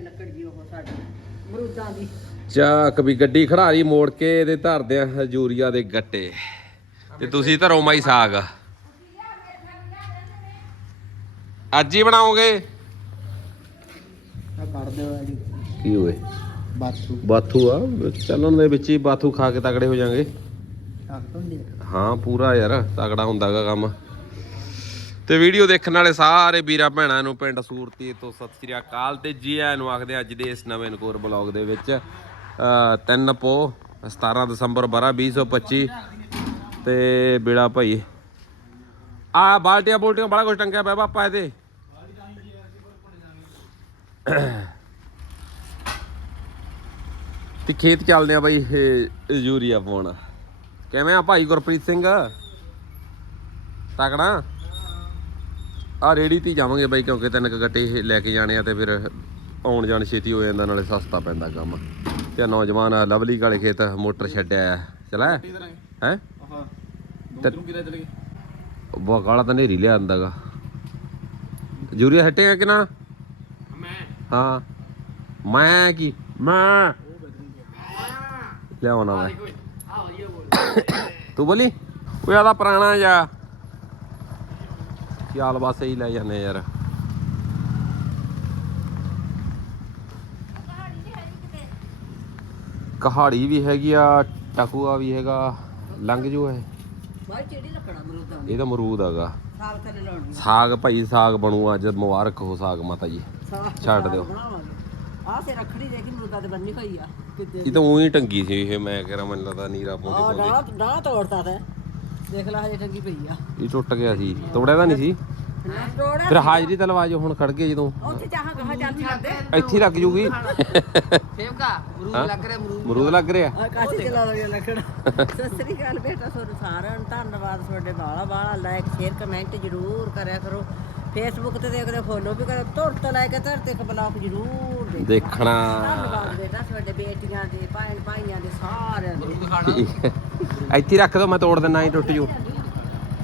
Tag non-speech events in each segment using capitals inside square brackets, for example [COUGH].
ਕੇ ਲੱਕੜ ਜੀ ਉਹ ਸਾਡੀ ਮਰੂਦਾਂ ਦੀ। ਚੱਕ ਵੀ ਗੱਡੀ ਖੜਾਰੀ ਮੋੜ ਕੇ ਇਹਦੇ ਧਰਦੇ ਆ ਹਜੂਰੀਆ ਦੇ ਗੱਟੇ। ਤੇ ਤੁਸੀਂ ਧਰੋ ਮਾਈ ਸਾਗ। ਅੱਜ ਹੀ ਬਣਾਓਗੇ? ਆ ਕੱਢ ਦਿਓ ਜੀ। ਕੀ ਹੋਏ? ਬਾਥੂ। ਬਾਥੂ ਆ? ਚੱਲਣ ਦੇ ਵਿੱਚ ਹੀ ਬਾਥੂ ਖਾ ਕੇ ਤਗੜੇ ਹੋ ਜਾਾਂਗੇ। ਛੱਕ ਤੋਂ ਨਹੀਂ ਹਾਂ ਪੂਰਾ ਯਾਰ ਤਗੜਾ ਹੁੰਦਾਗਾ ਕੰਮ। ਤੇ ਵੀਡੀਓ ਦੇਖਣ ਵਾਲੇ ਸਾਰੇ ਵੀਰਾਂ ਭੈਣਾਂ ਨੂੰ ਪਿੰਡ ਸੂਰਤੀ ਤੋਂ ਸਤਿ ਸ੍ਰੀ ਅਕਾਲ ਤੇ ਜੀ ਆਇਆਂ ਨੂੰ ਆਖਦੇ ਅੱਜ ਦੇ ਇਸ ਨਵੇਂ ਨਕੋਰ ਬਲੌਗ ਦੇ ਵਿੱਚ ਅ, ਤਿੰਨ ਪੋ 17 ਦਸੰਬਰ 12 2025 ਤੇ ਬੇੜਾ ਭਾਈ। ਆ ਬਾਲਟੀਆਂ ਬੋਲਟੀਆਂ ਬੜਾ ਕੁਝ ਟੰਗਿਆ ਪਿਆ ਪਾਪਾ ਇਹਦੇ। ਤੇ ਖੇਤ ਚੱਲਦੇ ਆ ਬਾਈ ਇਹ ਯੂਰੀਆ ਪਾਉਣ। ਕਿਵੇਂ ਆ ਭਾਈ ਗੁਰਪ੍ਰੀਤ ਸਿੰਘ? ਤਕੜਾ? ਆ ਰੇੜੀ ਤੇ ਜਾਵਾਂਗੇ ਬਾਈ ਕਿਉਂਕਿ ਤਿੰਨ ਕੁ ਗੱਟੇ ਲੈ ਕੇ ਜਾਣੇ ਆ ਤੇ ਫਿਰ ਆਉਣ ਜਾਣ ਛੇਤੀ ਹੋ ਜਾਂਦਾ ਨਾਲੇ ਸਸਤਾ ਪੈਂਦਾ ਕੰਮ। ਤੇ ਨੌਜਵਾਨ ਆ ਲਵਲੀ ਕਾਲੇ ਖੇਤ ਮੋਟਰ ਛੱਡਿਆ ਚਲਾ ਹੈ? ਹਾਂ? ਦੋਸਤ ਕਿਹਦਾ ਚਲੇ ਬਹੁਤ ਕਾਲਾ ਤਾਂ ਨੇਰੀ ਲਿਆ ਆਂਦਾਗਾ ਯੂਰੀਆ ਹਟੇਗਾ ਕਿ ਨਾ? ਮੈਂ। ਹਾਂ। ਮੈਂ ਕੀ? ਮੈਂ। ਲਿਆਉਣਾ ਮੈਂ। ਤੂੰ ਬੋਲੀ? ਕੋਈ ਆਦਾ ਪੁਰਾਣਾ ਜਾ ਚੱਲ ਬਸ ਹੀ ਲੈ ਜਾਂਦੇ ਯਾਰ। ਕਹਾੜੀ ਵੀ ਹੈਗੀ ਆ ਟਕੂਆ ਵੀ ਹੈਗਾ ਲੰਘ ਜੋ ਹੈ ਬਾਈ ਲੱਕੜਾ ਮਰੂਦਾਂ ਇਹ ਤਾਂ ਅਮਰੂਦ ਹੈਗਾ। ਲਾਉਣੀ। ਸਾਗ ਭਾਈ ਸਾਗ ਬਣੂ ਅੱਜ ਮੁਬਾਰਕ ਹੋ ਸਾਗ ਮਾਤਾ ਜੀ। ਛੱਡ ਦਿਓ। ਆ ਸੇ ਰੱਖੜੀ ਦੇਖੀ ਮਰੂਦਾਂ ਤੇ ਬੰਨੀ ਹੋਈ ਆ। ਇਹ ਤਾਂ ਉਹੀ ਟੰਗੀ ਸੀ ਇਹ ਮੈਂ ਕਿਹਾ ਮੈਨੂੰ ਲੱਗਦਾ ਨੀਰਾ ਆ ਪਾਉਂਦੇ ਨਾ ਨਾ ਤੋੜਤਾ ਤੇ। ਦੇਖ ਲੈ ਹਜੇ ਟੰਗੀ ਪਈ ਆ। ਇਹ ਟੁੱਟ ਗਿਆ ਸੀ। ਤੋੜਿਆ ਤਾਂ ਨਹੀਂ ਸੀ? ਫਿਰ ਹਾਜ਼ਰੀ ਤਾਂ ਲਵਾ ਜੋ ਹੁਣ ਖੜ ਗਏ ਜਦੋਂ। ਉੱਥੇ ਚਾਹਾਂ ਕਹਾ ਚੱਲ ਛੱਡ ਦੇ ਇੱਥੇ ਹੀ ਲੱਗ ਜੂਗੀ। ਫੇਵਕਾ ਮਰੂਦ? ਲੱਗ ਰਿਹਾ ਮਰੂਦ। ਅਮਰੂਦ ਲੱਗ ਰਿਹਾ। ਆ ਕਾਸੀ ਚਲਾ ਲਓ ਲੱਕੜ? ਸਤਿ ਸ੍ਰੀ ਅਕਾਲ ਬੇਟਾ ਤੁਹਾਨੂੰ ਸਾਰਿਆਂ ਨੂੰ ਧੰਨਵਾਦ ਤੁਹਾਡੇ ਬਾਲਾ ਬਾਲਾ ਲਾਈਕ ਸ਼ੇਅਰ ਕਮੈਂਟ ਜ਼ਰੂਰ ਕਰਿਆ ਕਰੋ। ਫੇਸਬੁੱਕ ਤੇ ਦੇਖਦੇ ਫੋਲੋ ਵੀ ਕਰੋ। ਤੁਰ ਤੋਂ ਲੈ ਕੇ ਧਰ ਤੱਕ ਬਲੌਗ ਜ਼ਰੂਰ ਦੇਖੋ ਦੇਖਣਾ। ਧੰਨਵਾਦ ਬੇਟਾ ਤੁਹਾਡੇ ਬੇਟੀਆਂ ਦੇ ਭੈਣ ਭਾਈਆਂ ਦੇ ਸਾਰਿਆਂ ਦੇ। ਮਰੂਦ। ਇੱਥੇ ਰੱਖ ਦੋ, ਮੈਂ ਤੋੜ ਦਿੰਨਾ ਹੀ ਟੁੱਟ ਜੂ।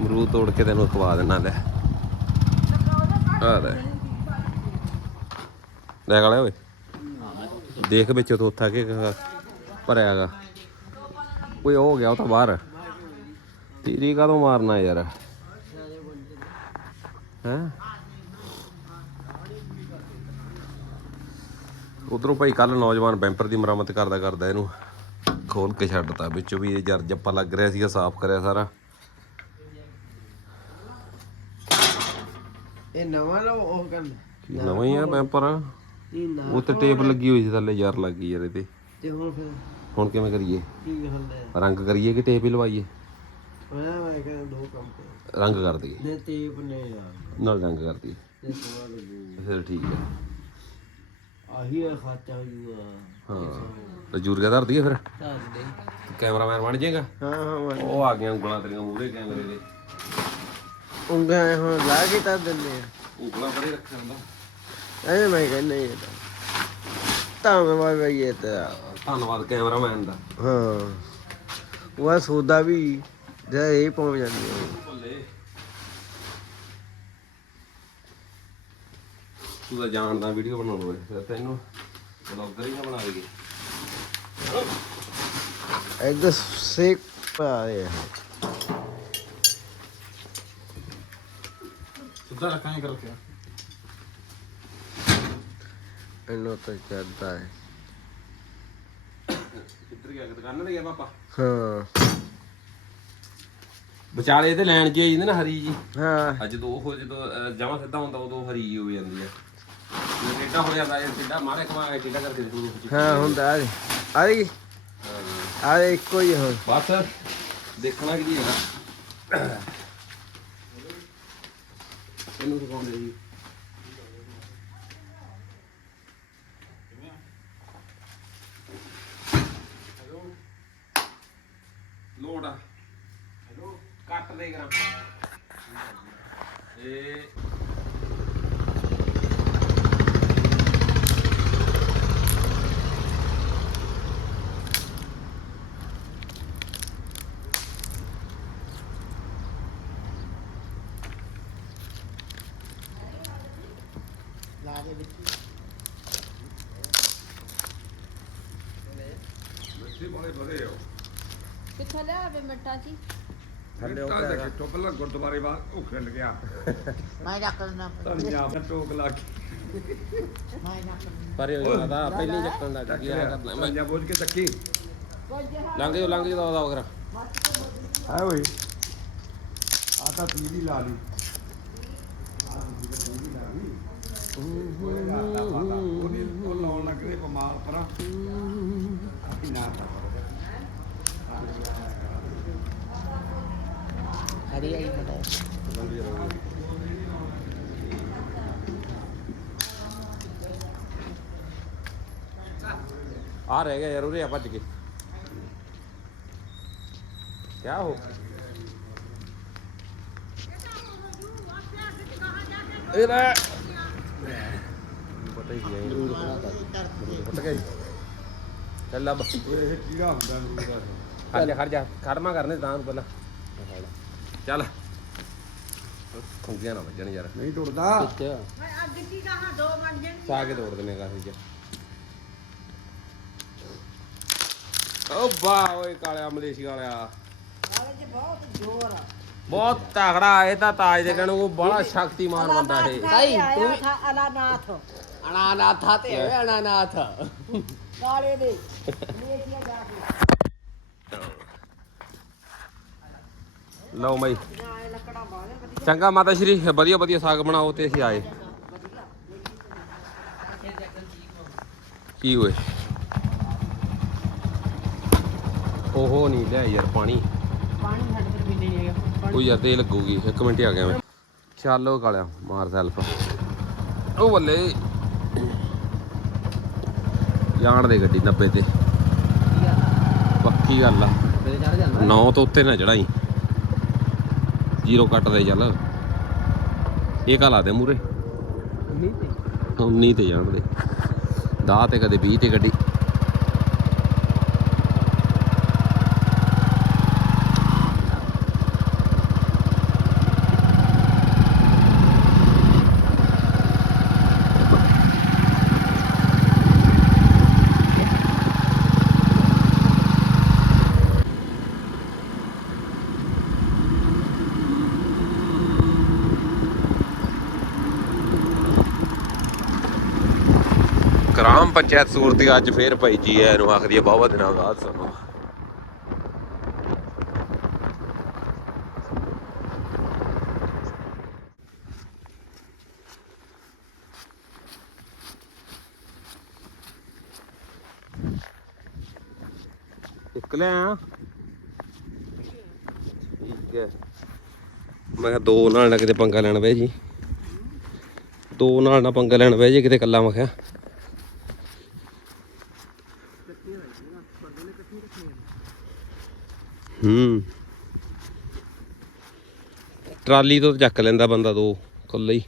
ਅਮਰੂਦ ਤੋੜ ਕੇ ਤੈਨੂੰ ਖਵਾ ਦੇਣਾ ਲੈ। ਆ ਲੈ। ਲੈ ਗਾਲੇ ਓਏ। ਦੇਖ ਵਿੱਚ ਥੋਥਾ ਕੇ ਭਰਿਆਗਾ। ਓਏ ਹੋ ਗਿਆ, ਉਹ ਤਾਂ ਬਾਹਰ। ਤੀਰੀ ਕਦੋਂ ਮਾਰਨਾ ਯਾਰ? ਹੈ? ਉਧਰੋਂ ਭਾਈ ਕੱਲ ਨੌਜਵਾਨ ਬੈਂਪਰ ਦੀ ਮੁਰੰਮਤ ਕਰਦਾ ਕਰਦਾ ਇਹਨੂੰ। ਖੋਲ ਕੇ ਛੱਡਤਾ ਵਿੱਚੋਂ ਵੀ ਇਹ ਜਰ ਜੱਪਾ ਲੱਗ ਰਿਹਾ ਸੀਗਾ ਸਾਫ਼ ਕਰਿਆ ਸਾਰਾ। ਇਹ ਨਵਾਂ ਲਓ ਉਹ ਕਰ ਨਵਾਂ ਹੀ ਆ ਬੈਂਪਰ ਇਹ ਨਾ ਉਹ ਤੇ ਟੇਪ ਲੱਗੀ ਹੋਈ ਸੀ ਥੱਲੇ ਯਾਰ ਲੱਗ ਗਈ ਯਾਰ ਇਹਦੇ। ਤੇ ਹੁਣ ਫਿਰ ਹੁਣ ਕਿਵੇਂ ਕਰੀਏ? ਕੀ ਰੰਗ ਕਰੀਏ ਕਿ ਟੇਪ ਹੀ ਲਵਾਈਏ? ਹੋਇਆ ਮੈਂ ਕਹਿੰਦਾ ਦੋ ਕੰਮ ਤੇ ਰੰਗ ਕਰ ਦਈਏ। ਨੇ ਤੇਪ ਨੇ ਯਾਰ। ਨਾਲ ਰੰਗ ਕਰ ਦਈਏ। ਤੇ ਸਵਾਲ ਲੱਗੂ ਫਿਰ ਠੀਕ ਹੈ। ਆਹੀ ਆ ਖਾਤਾ ਹੋ। ਜੂਗਾ ਹਾਂ ਤੇ ਜੂਰੀਆ ਧਰ ਦਈਏ ਫਿਰ? ਦੱਸ ਦੇ। ਕੈਮਰਾਮੈਨ ਬਣ ਜਾਏਗਾ? ਹਾਂ ਹਾਂ ਉਹ ਆ ਗਈਆਂ ਉਂਗਲਾਂ ਤੇਰੀਆਂ ਮੂਹਰੇ ਕੈਮਰੇ ਦੇ। ਉਂਗਲਾਂ ਹੁਣ ਲਾ ਕੇ ਤਾਂ ਦਿੰਦੇ ਆ। ਉਂਗਲਾਂ ਪਰੇ ਰੱਖਿਆ ਹੁੰਦਾ। ਐ ਮੈਂ ਕਹਿੰਦਾ ਇਹ ਤਾਂ ਤਾਂ ਮੈਂ ਵਾਈ ਇਹ ਤਾਂ। ਧੰਨਵਾਦ ਕੈਮਰਾਮੈਨ ਦਾ। ਹਾਂ। ਉਹ ਸੌਦਾ ਵੀ ਜੇ ਇਹ ਪਹੁੰਚ ਜਾਂਦੀ ਹੈ ਭੁੱਲੇ। ਤੂੰ ਤਾਂ ਜਾਣਦਾ ਵੀਡੀਓ ਬਣਾਉਣ ਵੇ ਤੈਨੂੰ ਬਲੌਗਰ ਹੀ ਨਾ ਬਣਾ ਦੇਗੀ ਇੱਕ ਸੇਕ ਪਾਇਆ ਹੈ ਸਿੱਧਾ ਰੱਖਾਂਗੇ ਕਰ ਰੱਖਿਆ ਇਹਨੂੰ ਤਾਂ ਚੱਲਦਾ ਹੈ। ਕਿੱਧਰ ਗਿਆ? ਦੁਕਾਨਾਂ ਤੇ ਗਿਆ ਪਾਪਾ? ਹਾਂ। ਵਿਚਾਲੇ ਤੇ ਲੈਣ ਜੀ ਜਾਂਦੇ ਨਾ ਹਰੀ ਜੀ। ਹਾਂ। ਅੱਜ ਦੋ ਹੋ ਜਦੋਂ ਜਮਾ ਸਿੱਧਾ ਹੁੰਦਾ ਉਦੋਂ ਹਰੀ ਜੀ ਹੋ ਜਾਂਦੀ ਆ। ਜੇ ਹੋ ਜਾਂਦਾ ਇਹ ਸਿੱਧਾ ਮਾਰੇ ਕਮਾ ਕੇ ਟੇਢਾ ਕਰਕੇ ਦੇਖੋ ਹਾਂ ਹੁੰਦਾ ਆ ਆ ਰਹੀ ਆ ਇੱਕੋ ਹੀ ਹੁਣ। ਬਸ ਦੇਖਣਾ ਕੀ ਹੈਗਾ। ਇਹਨੂੰ ਦਿਖਾਉਂਦੇ ਜੀ। ਲੋੜ ਆ। ਕੱਟ ਦੇ ਕਰਾਂ ਇਹ ਕਿੱਥੇ ਲਿਆਵੇ ਮਿੰਟਾਂ 'ਚ ਹੀ? ਥੱਲੇ ਉਹ ਤਾਂ ਕਿ ਤੋਂ ਪਹਿਲਾਂ ਗੁਰਦੁਆਰੇ ਬਾਹਰ ਉਹ ਖਿਲ ਗਿਆ। ਮੈਂ ਰੱਖ ਦਿੰਦਾ ਧਨੀਆ ਦਾ ਟੋਕ ਲਾ ਕੇ। ਮੈਂ ਰੱਖ ਦਿੰਦਾ ਪਰ ਇਹ ਪਤਾ ਪਹਿਲੀ ਚੱਕਣ ਲੱਗ ਗਈ ਆ। ਕਰਨਾ ਮੈਂ ਧਨੀਆ ਬੋਝ ਕੇ ਚੱਕੀ। ਲੰਘ ਜੋ ਲੰਘ ਜੋ ਦਾ ਦਾ ਕਰਾ। ਹੈ ਓਏ ਆ ਤਾਂ ਪੀਲੀ ਲਾ ਲਈ। ਉਹ ਲਾਉਣ ਲੱਗਦੇ ਪਮਾਲ ਪਰਾਂ। ਆਪੀ ਨਾ ਹਰੀ ਆਈ ਮਟਾ ਆ ਰਹਿ ਗਿਆ ਯਾਰ ਉਰੇ ਆ ਭੱਜ ਕੇ। ਕਿਆ ਹੋ? ਇਹਦਾ ਪਤਾ ਹੀ ਨਹੀਂ ਜ਼ਰੂਰ ਪਤਾ ਗਈ ਚੱਲ ਲੱਭ। ਇਹ ਕੀੜਾ ਹੁੰਦਾ ਨੂੰ ਦਾ? ਖੜ ਜਾ ਖੜ ਜਾ। ਖੜਮਾ ਕਰਨੇ ਤਾਂ ਨੂੰ ਪਹਿਲਾਂ। ਚੱਲ। ਖੁੰਗੀਆਂ ਨਾ ਵੱਜਣ ਯਾਰ। ਨਹੀਂ ਟੁੱਟਦਾ ਅੱਗ ਕੀ ਕਹਾ ਦੋ ਮੰਜਣ ਸਾ ਕੇ ਤੋੜ ਦਿੰਨੇ ਕਾਹੇ ਚ। ਓ ਵਾਹ ਓਏ ਕਾਲਿਆ ਮਲੇਸ਼ੀ ਵਾਲਿਆ ਆਲੇ 'ਚ ਬਹੁਤ ਜ਼ੋਰ ਆ। ਬਹੁਤ ਤਗੜਾ ਇਹ ਤਾਂ ਤਾਜ ਦੇ ਕਹਿਣ ਉਹ ਬੜਾ ਸ਼ਕਤੀਮਾਨ ਬੰਦਾ ਇਹ। ਭਾਈ ਤੂੰ ਵੀ ਅਲਾਨਾਥ ਅਨਾਨਾਥਾ ਤੇ ਅਨਾਨਾਥ ਕਾਲੇ ਦੇ। ਮਲੇਸ਼ੀਆ [LAUGHS] ਜਾ ਕੇ ਲਓ ਮਈ ਨਾ ਚੰਗਾ ਮਾਤਾ ਸ਼੍ਰੀ ਵਧੀਆ ਵਧੀਆ ਸਾਗ ਬਣਾਓ ਤੇ ਅਸੀਂ ਆਏ। ਕੀ ਹੋਏ ਓਹੋ ਨਹੀਂ ਲਿਆ ਯਾਰ ਪਾਣੀ। ਪਾਣੀ ਸਾਡੇ ਕੋਲ ਪੀਣੇ ਨਹੀਂ ਹੈਗਾ। ਉਹ ਯਾਰ ਤੇ ਲੱਗੂਗੀ ਇੱਕ ਮਿੰਟ ਆ ਗਿਆ ਮੈਂ। ਚੱਲੋ ਕਾਲਿਆ ਮਾਰ ਸੈਲਫ ਉਹ ਬੱਲੇ। ਜਾਣ ਦੇ ਗੱਡੀ 90 ਤੇ। ਪੱਕੀ ਗੱਲ ਆ। 9 ਤੋਂ ਉੱਤੇ ਨਾ ਚੜਾਈ ਜ਼ੀਰੋ ਕੱਟ ਦੇ ਚੱਲ। ਇਹ ਕਾ ਲਾ ਦੇ ਮੂਰੇ। ਨਹੀਂ ਤੇ। 19 ਤੇ ਜਾਣ ਦੇ। 10 ਤੇ ਕਦੇ 20 ਤੇ ਗੱਡੀ ਗ੍ਰਾਮ ਪੰਚਾਇਤ ਸੂਰਤੀ ਅੱਜ ਫੇਰ ਭਾਈ ਜੀ ਐ ਨੂੰ ਆਖਦੀ ਹੈ ਬਹੁਤ ਦਿਨਾਂ ਬਾਅਦ ਸਾਨੂੰ ਇਕਲੇ ਆ? ਠੀਕ ਹੈ। ਮੈਂ ਕਿਹਾ ਦੋ ਨਾਲ ਨਾ ਕਿਤੇ ਪੰਗਾ ਲੈਣ ਬਹਿ ਜੀ। ਦੋ ਨਾਲ ਨਾ ਪੰਗਾ ਲੈਣ ਬਹਿ ਜੇ, ਕਿਤੇ ਕੱਲਾ ਮੈਂ ਕਿਹਾ। ਹੂੰ। ਟਰਾਲੀ ਤੋਂ ਚੱਕ ਲੈਂਦਾ ਬੰਦਾ ਦੋ ਕੱਲਾ ਹੀ।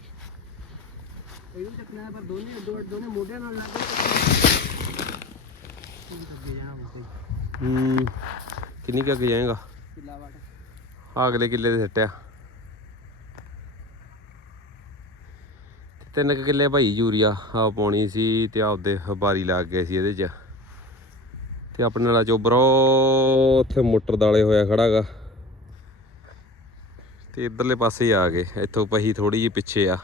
ਇਹ ਵੀ ਚੱਕਣਾ ਪਰ ਦੋਨੇ ਦੋ ਦੋਨੇ ਮੋਢਿਆਂ ਨਾਲ ਲੱਗ ਗਏ ਹੂੰ। ਕਿੰਨੀ ਕੁ ਅੱਗੇ ਜਾਏਗਾ? ਕਿੱਲਾ ਵਾਟ ਆਹ ਅਗਲੇ ਕਿੱਲੇ ਦੇ ਸਿੱਟਿਆ। ਤਿੰਨ ਕੁ ਕਿੱਲੇ ਭਾਈ ਯੂਰੀਆ ਆ ਪਾਉਣੀ ਸੀ ਤੇ ਆਪਦੇ ਬਾਰੀ ਲੱਗ ਗਏ ਸੀ ਇਹਦੇ 'ਚ। ਤੇ ਆਪਣੇ ਨਾਲ ਚੋਬਰੋ ਉੱਥੇ ਮੋਟਰ ਦਾਲੇ ਹੋਇਆ ਖੜਾਗਾ। ਤੇ ਇਧਰਲੇ ਪਾਸੇ ਆ ਗਏ। ਇੱਥੋਂ ਪਹੀ ਥੋੜੀ ਜਿਹੀ ਪਿੱਛੇ ਆ।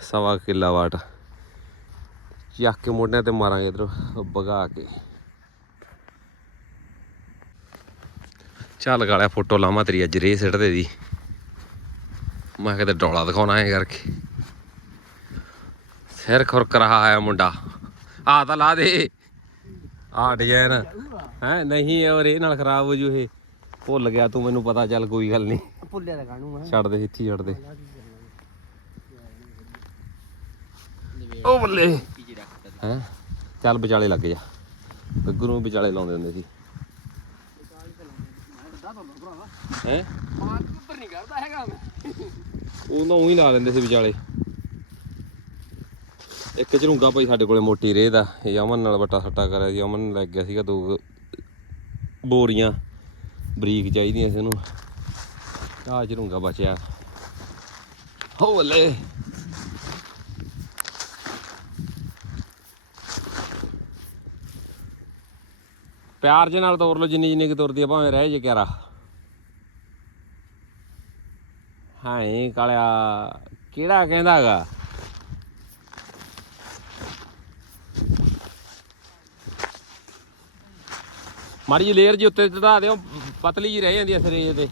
ਸਵਾ ਕਿੱਲਾ ਵਾਟ। ਚੱਕ ਕੇ ਮੋਢਿਆਂ ਤੇ ਮਾਰਾਂਗੇ ਇਧਰੋਂ। ਭਗਾ ਕੇ। ਚੱਲ ਗਾਲਿਆ, ਫੋਟੋ ਲਾਵਾਂ ਤੇਰੀ ਅੱਜ ਰੇ ਸਿੱਟਦੇ ਦੀ ਮੈਂ ਕਿਤੇ ਡੋਲਾ ਦਿਖਾਉਣਾ ਹੈ ਕਰਕੇ। ਸਿਰ ਖੁਰਕ ਰਹਾ ਹੈ ਮੁੰਡਾ। ਆ ਤਾਂ ਲਾ ਦੇ। ਆ ਡਿਜ਼ਾਈਨ ਹੈ ਨਹੀਂ ਔਰ ਇਹ ਨਾਲ ਖਰਾਬ ਹੋ ਜੂ ਇਹ। ਭੁੱਲ ਗਿਆ ਤੂੰ ਮੈਨੂੰ ਪਤਾ ਚੱਲ ਕੋਈ ਗੱਲ ਨਹੀਂ। ਪੁੱਲਿਆ ਦਾ ਕਾਣੂ ਹੈ ਛੱਡ ਦੇ ਇੱਥੇ ਛੱਡ ਦੇ। ਉਹ ਬੱਲੇ। ਹੈ ਚੱਲ ਵਿਚਾਲੇ ਲੱਗ ਜਾ। ਗੱਗੂ ਨੂੰ ਵਿਚਾਲੇ ਲਾਉਂਦੇ ਹੁੰਦੇ ਸੀ। ਹੈ? ਮਾਰ ਉੱਪਰ ਨਹੀਂ ਕਰਦਾ ਹੈਗਾ ਉਹ ਨਾ ਉਹੀ ਲਾ ਲੈਂਦੇ ਸੀ ਵਿਚਾਲੇ। ਇੱਕ ਝਰੂੰਗਾ ਭਾਈ ਸਾਡੇ ਕੋਲੇ ਮੋਟੀ ਰੇਹ ਦਾ, ਇਹ ਅਮਨ ਨਾਲ ਵੱਟਾ ਸੱਟਾ ਕਰਿਆ ਜੀ ਅਮਨ ਨੂੰ ਲੱਗ ਗਿਆ ਸੀਗਾ ਦੋ ਬੋਰੀਆਂ ਬਰੀਕ ਚਾਹੀਦੀਆਂ ਸੀ ਇਹਨੂੰ ਆ ਝਰੂੰਗਾ ਬਚਿਆ। ਹੋ ਬੱਲੇ। ਪਿਆਰ ਜੇ ਨਾਲ ਤੋਰ ਲਓ, ਜਿੰਨੀ ਜਿੰਨੀ ਕਿ ਤੁਰਦੀ ਆ, ਭਾਵੇਂ ਰਹਿ ਜੇ ਕਿਆਰਾ। ਹਾਏ ਕਾਲਿਆ, ਕਿਹੜਾ ਕਹਿੰਦਾਗਾ ਮਾੜੀ ਜੀ ਲੇਅਰ ਜੀ ਉੱਤੇ ਚੜਾ ਦਿਓ, ਪਤਲੀ ਜੀ ਰਹਿ ਜਾਂਦੀ ਆ ਸਿਰੇ ਤੇ।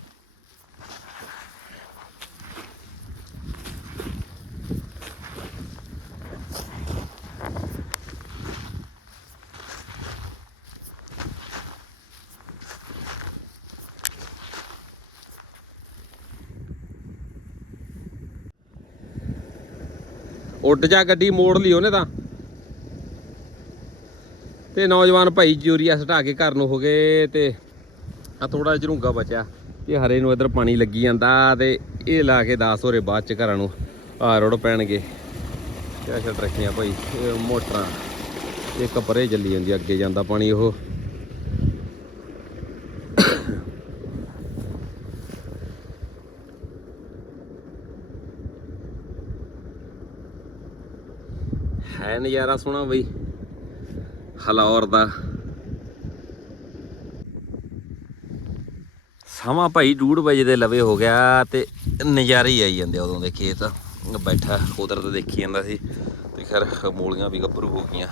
ਉੱਡ ਜਾ ਗੱਡੀ, ਮੋੜ ਲਈ ਉਹਨੇ ਤਾਂ। ਤੇ ਨੌਜਵਾਨ ਭਾਈ ਜੂਰੀਆ ਸਟਾ ਕੇ ਘਰ ਨੂੰ ਹੋ ਗਏ ਤੇ ਆ ਥੋੜਾ ਝਰੂੰਗਾ ਬਚਿਆ ਤੇ ਹਰੇ ਨੂੰ ਇਧਰ ਪਾਣੀ ਲੱਗੀ ਜਾਂਦਾ ਤੇ ਇਹ ਲਾ ਕੇ 10 ਹੋਰੇ ਬਾਅਦ ਚ ਘਰਾਂ ਨੂੰ ਆ ਰੋੜ ਪੈਣਗੇ। ਕਿਆ ਛੱਡ ਰੱਖੀਆਂ ਭਾਈ ਮੋਟਰਾਂ। ਇਹ ਪਰੇ ਚੱਲੀ ਜਾਂਦੀ, ਅੱਗੇ ਜਾਂਦਾ ਪਾਣੀ ਉਹ। ਹੈ ਨਜ਼ਾਰਾ ਸੋਹਣਾ ਬਈ। ਹਲੌਰ ਦਾ ਸਮਾਂ ਭਾਈ ਡੂੜ ਵਜੇ ਦੇ ਲਵੇ ਹੋ ਗਿਆ ਤੇ ਨਜ਼ਾਰੇ ਹੀ ਆਈ ਜਾਂਦੇ ਆ ਉਦੋਂ ਦੇ ਖੇਤ। ਬੈਠਾ ਕੁਦਰਤ ਦੇਖੀ ਜਾਂਦਾ ਸੀ ਤੇ ਖੈਰ ਮੂਲੀਆਂ ਵੀ ਗੱਭਰੂ ਹੋ ਗਈਆਂ।